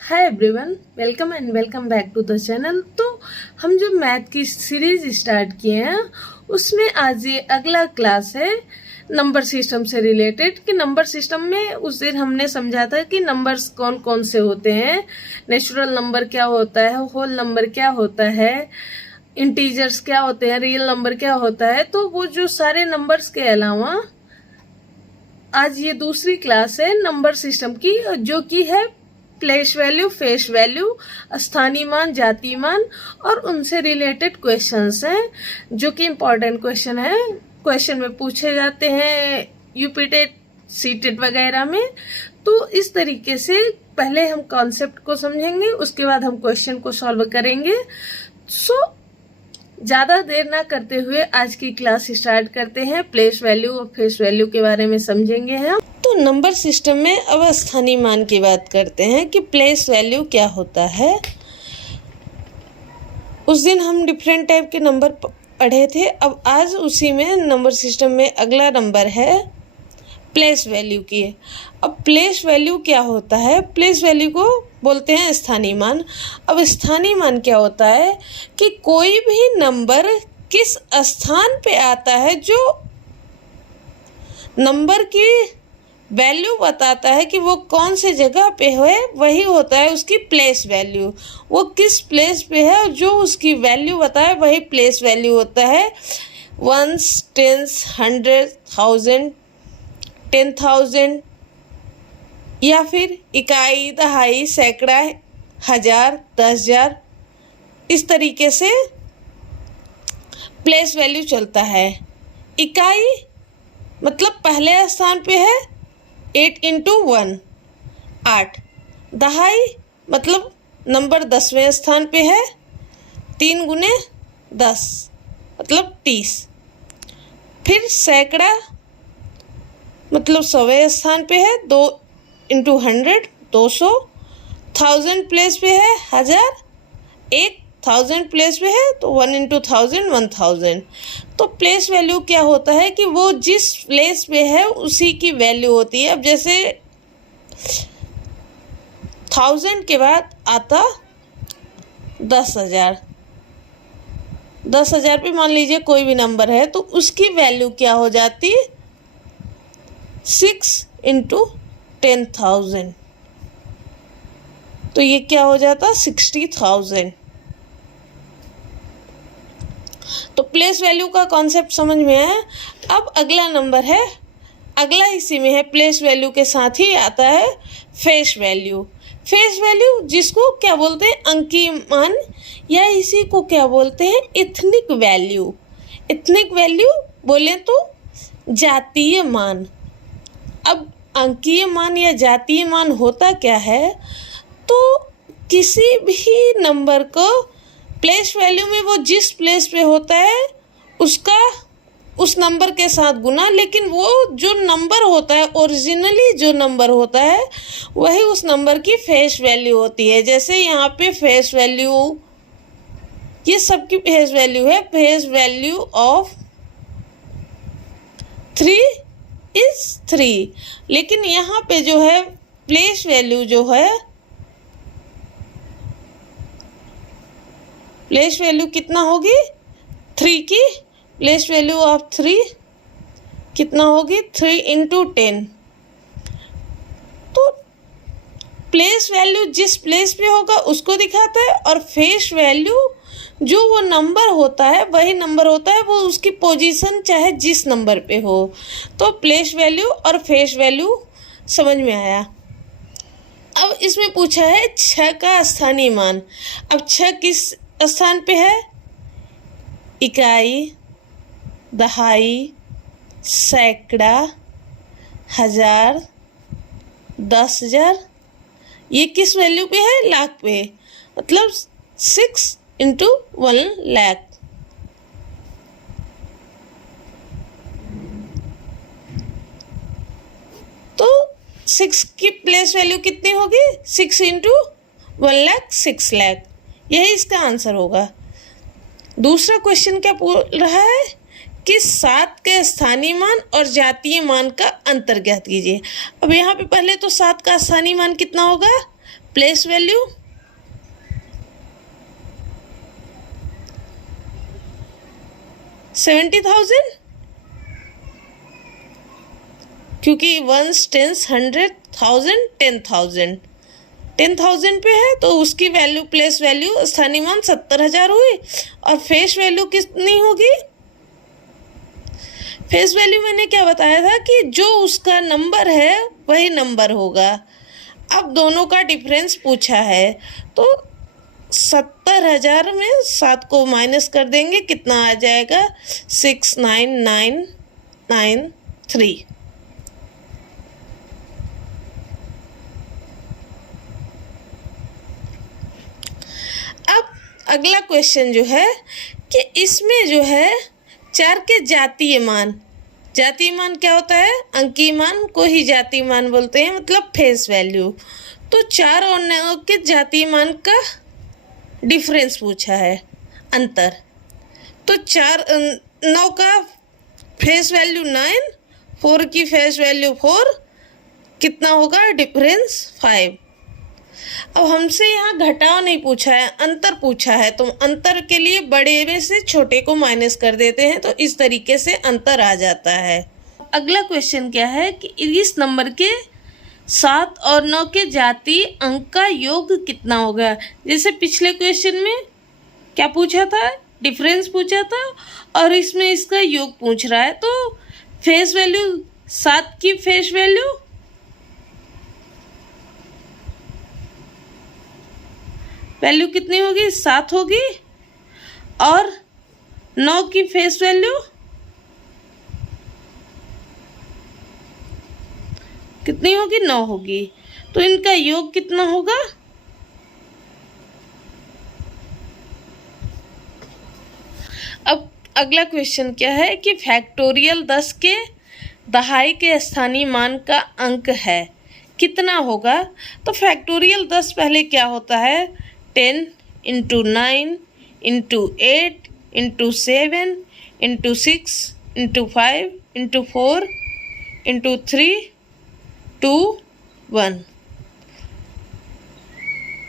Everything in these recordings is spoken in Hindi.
Hi everyone, welcome and welcome back to the channel. तो हम जो मैथ की सीरीज स्टार्ट किए हैं उसमें आज ये अगला क्लास है नंबर सिस्टम से रिलेटेड। कि नंबर सिस्टम में उस दिन हमने समझा था कि नंबर्स कौन कौन से होते हैं, नेचुरल नंबर क्या होता है, होल नंबर क्या होता है, इंटीजर्स क्या होते हैं, रियल नंबर क्या होता है। तो वो जो सारे नंबर्स के अलावा आज ये दूसरी क्लास है नंबर सिस्टम की, जो कि है प्लेस वैल्यू, फेस वैल्यू, स्थानीय मान, जातीय मान और उनसे रिलेटेड क्वेश्चंस हैं जो कि इम्पोर्टेंट क्वेश्चन है, क्वेश्चन में पूछे जाते हैं यूपीटेट, सीटेट वगैरह में। तो इस तरीके से पहले हम कॉन्सेप्ट को समझेंगे, उसके बाद हम क्वेश्चन को सॉल्व करेंगे। ज़्यादा देर ना करते हुए आज की क्लास स्टार्ट करते हैं। प्लेस वैल्यू और फेस वैल्यू के बारे में समझेंगे हम। तो नंबर सिस्टम में अब स्थानीय मान की बात करते हैं कि प्लेस वैल्यू क्या होता है। उस दिन हम डिफरेंट टाइप के नंबर पढ़े थे, अब आज उसी में नंबर सिस्टम में अगला नंबर है प्लेस वैल्यू की। अब प्लेस वैल्यू क्या होता है? प्लेस वैल्यू को बोलते हैं स्थानीय मान। अब स्थानीय मान क्या होता है कि कोई भी नंबर किस स्थान पे आता है, जो नंबर की वैल्यू बताता है कि वो कौन से जगह पे है, वही होता है उसकी प्लेस वैल्यू। वो किस प्लेस पे है और जो उसकी वैल्यू बताए वही प्लेस वैल्यू होता है। वंस, टेंस, 100, 1000, 10,000 या फिर इकाई, दहाई, सैकड़ा, हजार, 10,000, इस तरीके से प्लेस वैल्यू चलता है। इकाई मतलब पहले स्थान पे है 8 × 1, 8। दहाई मतलब नंबर 10वें स्थान पे है, 3 × 10 मतलब 30। फिर सैकड़ा मतलब 100वें स्थान पे है, 2 × 100, 200। 1000 प्लेस पे है 1000, 1000 प्लेस पे है तो 1 × 1000, 1000। तो प्लेस वैल्यू क्या होता है कि वो जिस प्लेस पे है उसी की वैल्यू होती है। अब जैसे 1000 के बाद आता 10,000, 10,000 पे मान लीजिए कोई भी नंबर है तो उसकी वैल्यू क्या हो जाती, 6 × 10,000, तो ये क्या हो जाता 60,000। तो प्लेस वैल्यू का कॉन्सेप्ट समझ में आया। अब अगला नंबर है, अगला इसी में है, प्लेस वैल्यू के साथ ही आता है फेस वैल्यू। फेस वैल्यू जिसको क्या बोलते हैं, अंकीय मान, या इसी को क्या बोलते हैं, इथनिक वैल्यू। इथनिक वैल्यू बोले तो जातीय मान। अब अंकीय मान या जातीय मान होता क्या है, तो किसी भी नंबर को प्लेस वैल्यू में वो जिस प्लेस पे होता है उसका उस नंबर के साथ गुना, लेकिन वो जो नंबर होता है, ओरिजिनली जो नंबर होता है वही उस नंबर की फेस वैल्यू होती है। जैसे यहाँ पे फेस वैल्यू, ये सबकी फेस वैल्यू है, फेस वैल्यू ऑफ 3 is 3, लेकिन यहाँ पे जो है प्लेस वैल्यू जो है, प्लेस वैल्यू कितना होगी, 3 की प्लेस वैल्यू ऑफ 3 कितना होगी, 3 × 10। तो प्लेस वैल्यू जिस प्लेस पे होगा उसको दिखाता है, और फेस वैल्यू जो वो नंबर होता है वही नंबर होता है, वो उसकी पोजीशन चाहे जिस नंबर पे हो। तो प्लेस वैल्यू और फेस वैल्यू समझ में आया। अब इसमें पूछा है 6 का स्थानीय मान। अब 6 किस स्थान पे है, इकाई, दहाई, सैकड़ा, हजार, 10,000, ये किस वैल्यू पे है, लाख पे, मतलब 6 × 1 लाख। तो 6 की प्लेस वैल्यू कितनी होगी, 6 × 1 लाख, 6 लाख, यही इसका आंसर होगा। दूसरा क्वेश्चन क्या बोल रहा है कि 7 के स्थानीय मान और जातीय मान का अंतर ज्ञात कीजिए। अब यहाँ पे पहले तो 7 का स्थानीय मान कितना होगा, प्लेस वैल्यू 70,000, क्योंकि वंस, टेंस, 100,000, 10,000 पे है तो उसकी वैल्यू, प्लेस वैल्यू, स्थानीय मान 70,000 हुई। और फेस वैल्यू कितनी होगी? फेस वैल्यू मैंने क्या बताया था कि जो उसका नंबर है वही नंबर होगा। अब दोनों का डिफरेंस पूछा है तो 70,000 में 7 को माइनस कर देंगे, कितना आ जाएगा? 69993। अब अगला क्वेश्चन जो है कि इसमें जो है 4 के जातीय मान क्या होता है? अंकीय मान को ही जातीय मान बोलते हैं, मतलब फेस वैल्यू। तो 4 और 9 के जातीय मान का डिफरेंस पूछा है, अंतर। तो 9 का फेस वैल्यू 9, 4 की फेस वैल्यू 4, कितना होगा डिफरेंस? 5। अब हमसे यहाँ घटाव नहीं पूछा है, अंतर पूछा है, तो अंतर के लिए बड़े में से छोटे को माइनस कर देते हैं, तो इस तरीके से अंतर आ जाता है। अगला क्वेश्चन क्या है कि इस नंबर के 7 और 9 के जातीय अंक का योग कितना होगा। जैसे पिछले क्वेश्चन में क्या पूछा था? डिफरेंस पूछा था, और इसमें इसका योग पूछ रहा है। तो फेस वैल्यू 7 की फेस वैल्यू कितनी होगी? 7 होगी। और 9 की फेस वैल्यू कितनी होगी? 9 होगी। तो इनका योग कितना होगा? अब अगला क्वेश्चन क्या है कि फैक्टोरियल 10 के दहाई के स्थानीय मान का अंक है, कितना होगा? तो फैक्टोरियल 10 पहले क्या होता है? 10 × 9 × 8 × 7 × 6 × 5 × 4 × 3 2 1।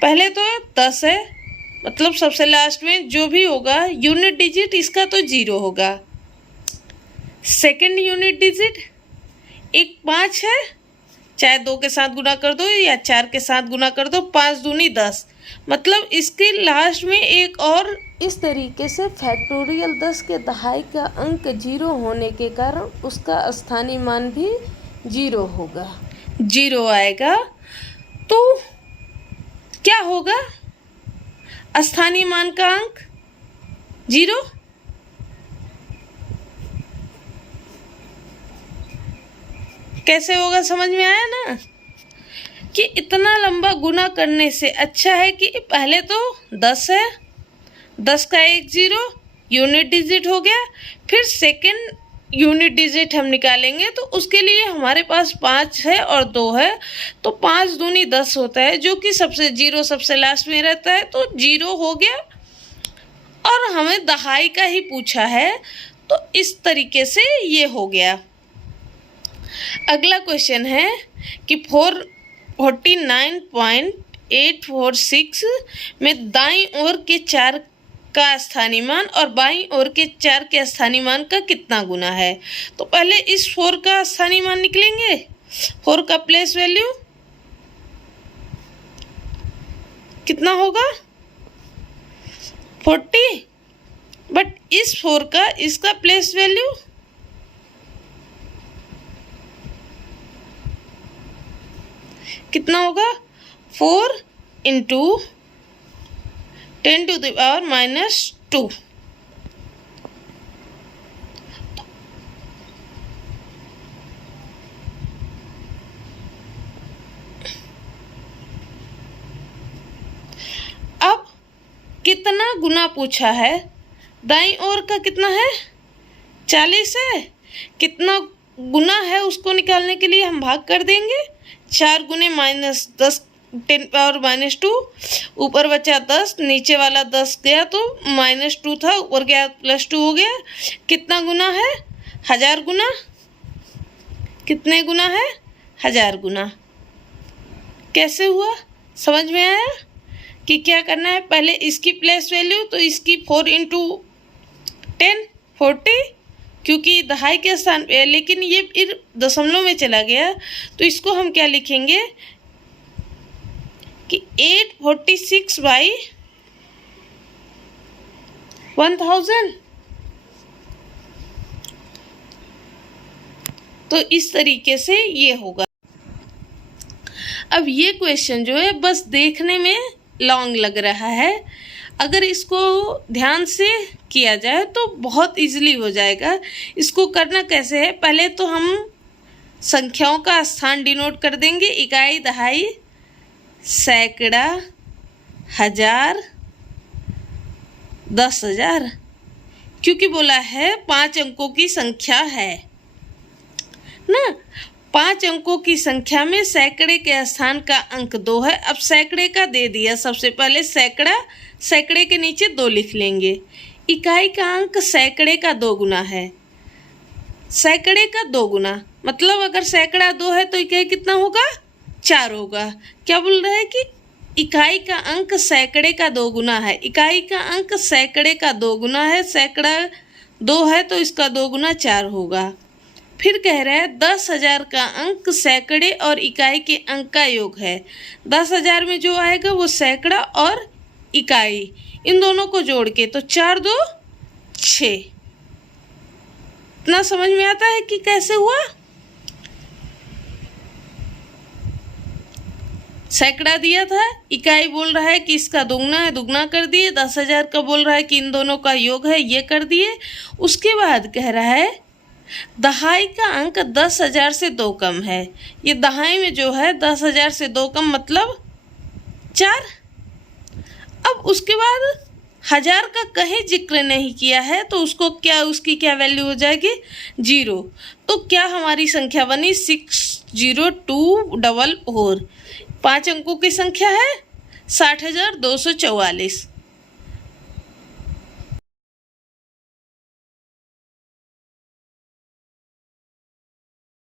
पहले तो 10 है, मतलब सबसे लास्ट में जो भी होगा यूनिट डिजिट इसका तो 0 होगा। सेकंड यूनिट डिजिट एक 5 है, चाहे 2 के साथ गुना कर दो या 4 के साथ गुना कर दो, 5 दूनी 10, मतलब इसके लास्ट में एक और। इस तरीके से फैक्टोरियल 10 के दहाई का अंक 0 होने के कारण उसका स्थानीय मान भी 0 होगा, 0 आएगा। तो क्या होगा स्थानीय मान का अंक? 0। कैसे होगा समझ में आया ना कि इतना लंबा गुना करने से अच्छा है कि पहले तो 10 है, 10 का एक 0 यूनिट डिजिट हो गया, फिर सेकंड यूनिट डिजिट हम निकालेंगे तो उसके लिए हमारे पास 5 है और 2 है, तो 5 दूनी 10 होता है, जो कि सबसे 0 सबसे लास्ट में रहता है, तो 0 हो गया। और हमें दहाई का ही पूछा है, तो इस तरीके से ये हो गया। अगला क्वेश्चन है कि 49.846 में दाईं ओर के 4 का स्थानीय मान और बाईं ओर के 4 के स्थानीय मान का कितना गुना है। तो पहले इस 4 का स्थानीय मान निकलेंगे, 4 का प्लेस वैल्यू कितना होगा? 40, बट इस 4 का इसका प्लेस वैल्यू कितना होगा? 4 × 10⁻⁻²। अब कितना गुना पूछा है? दाईं ओर का कितना है? 40 है। कितना गुना है उसको निकालने के लिए हम भाग कर देंगे, 4 गुने -10 10⁻², ऊपर बचा 10, नीचे वाला 10 गया तो -2 था, ऊपर गया +2 हो गया। कितना गुना है? 1000 गुना। कितने गुना है? 1000 गुना। कैसे हुआ? समझ में आया कि क्या करना है? पहले इसकी प्लेस वैल्यू, तो इसकी 4 इंटू 10 40, क्योंकि दहाई के स्थान पे, लेकिन ये फिर दशमलव में चला गया, तो इसको हम क्या लिखेंगे कि 846 बाई 1000। तो इस तरीके से ये होगा। अब ये क्वेश्चन जो है बस देखने में लॉन्ग लग रहा है, अगर इसको ध्यान से किया जाए तो बहुत इजीली हो जाएगा। इसको करना कैसे है? पहले तो हम संख्याओं का स्थान डिनोट कर देंगे, इकाई, दहाई, सैकड़ा, हजार, 10,000, क्योंकि बोला है 5 अंकों की संख्या है ना। 5 अंकों की संख्या में सैकड़े के स्थान का अंक 2 है। अब सैकड़े का दे दिया, सबसे पहले सैकड़ा, सैकड़े के नीचे 2 लिख लेंगे। इकाई का अंक सैकड़े का 2 गुना है, सैकड़े का 2 गुना, मतलब अगर सैकड़ा 2 है तो इकाई कितना होगा? 4 होगा। क्या बोल रहा है कि इकाई का अंक सैकड़े का 2 गुना है, इकाई का अंक सैकड़े का 2 गुना है, सैकड़ा 2 है तो इसका 2 गुना 4 होगा। फिर कह रहा है 10,000 का अंक सैकड़े और इकाई के अंक का योग है। 10,000 में जो आएगा वो सैकड़ा और इकाई, इन दोनों को जोड़ के, तो 4 2 6। इतना समझ में आता है कि कैसे हुआ? सैकड़ा दिया था, इकाई बोल रहा है कि इसका दुगना है, दुगना कर दिए। 10,000 का बोल रहा है कि इन दोनों का योग है, ये कर दिए। उसके बाद कह रहा है दहाई का अंक 10,000 से 2 कम है। ये दहाई में जो है 10,000 से 2 कम मतलब 4। अब उसके बाद हजार का कहीं जिक्र नहीं किया है, तो उसको क्या, उसकी क्या वैल्यू हो जाएगी? 0। तो क्या हमारी संख्या बनी? 60244। 5 अंकों की संख्या है 60,244।